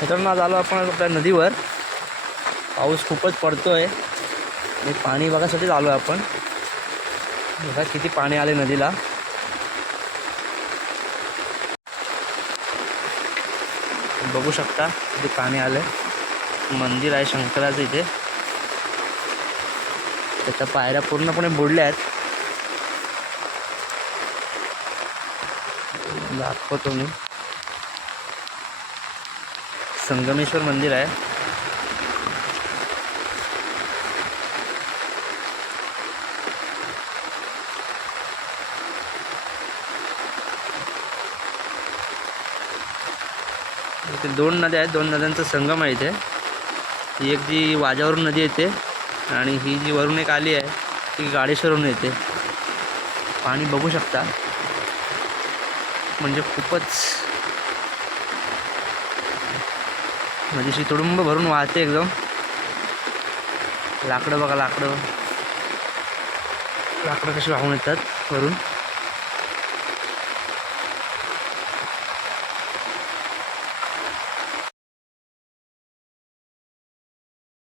मित्रांनो आज आलो आपण आपल्या नदीवर. पाऊस खूपच पडतो आहे आणि पाणी बघासाठीच आलो आहे आपण. बघा किती पाणी आले नदीला. बघू शकता किती पाणी आलं मंदिर आहे शंकराचं इथे. त्याच्या पायऱ्या पूर्णपणे बुडल्या आहेत. दाखवतो मी. संगमेश्वर मंदिर आहे. इथे दोन नद्या आहेत. दोन नद्यांचा संगम आहे इथे. ही एक जी वाजावरून नदी येते आणि ही जी वरून एक आली आहे ती गाडेश्वरून येते. पाणी बघू शकता. म्हणजे खूपच म्हणजे अशी तुडुंब भरून वाहते एकदम. लाकडं बघा लाकडं. लाकडं कशी वाहून येतात भरून